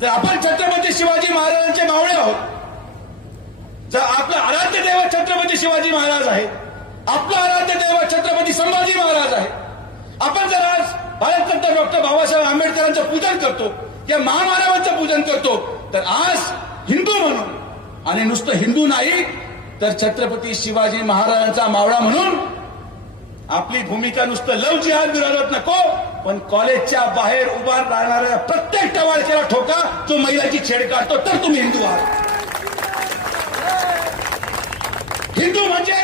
जर आपण छत्रपती शिवाजी महाराजांचे मावळे आहोत, जर आपलं आराध्य देव छत्रपती शिवाजी महाराज आहे, आपला आराध्य देव छत्रपती संभाजी महाराज आहे, आपण जर आज भारतरत्न डॉक्टर बाबासाहेब आंबेडकरांचं पूजन करतो या महामानवांचं पूजन करतो, तर आज हिंदू म्हणून आणि नुसतं हिंदू नाही तर छत्रपती शिवाजी महाराजांचा मावळा म्हणून आपली भूमिका नुसतं लव जिहाद विरोधात नको, पण कॉलेजच्या बाहेर उभा राहणाऱ्या प्रत्येक टवाळक्याला ठोका जो महिलाची छेड काढतो, तर तुम्ही हिंदू आहात. हिंदू म्हणजे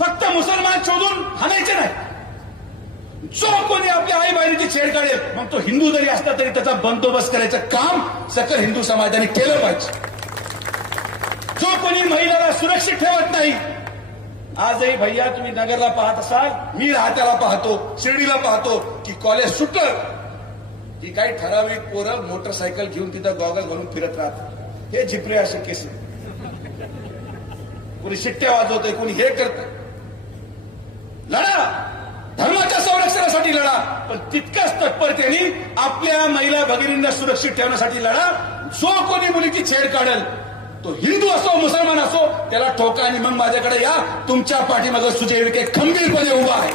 फक्त मुसलमान शोधून हाणायचे नाही. जो कोणी आपल्या आई बहिणीची छेड काढेल मग तो हिंदू जरी असला तरी त्याचा बंदोबस्त करायचं काम सकल हिंदू समाजाने केलं पाहिजे. जो कोणी महिलाला सुरक्षित ठेवत नाही, आजही भैया तुम्ही नगरला पाहत असाल, मी राहत्याला पाहतो, शिर्डीला पाहतो की कॉलेज सुटलं की काही ठराविक पोरं मोटरसायकल घेऊन तिथं गॉगल घालून फिरत राहतात. हे झिपरे असे केस, कोणी शिट्ट्या वाजवतंय, कोणी हे करत. लढा, धर्माच्या संरक्षणासाठी लढा, पण तितक्याच तत्परतेने आपल्या महिला भगिनींना सुरक्षित ठेवण्यासाठी लढा. जो कोणी मुलीची छेड काढेल तो हिंदू असो मुसलमान असो त्याला ठोका आणि मग माझ्याकडे या. तुमच्या पाठीमागे सुजय विखे खंबीरपणे उभा आहे.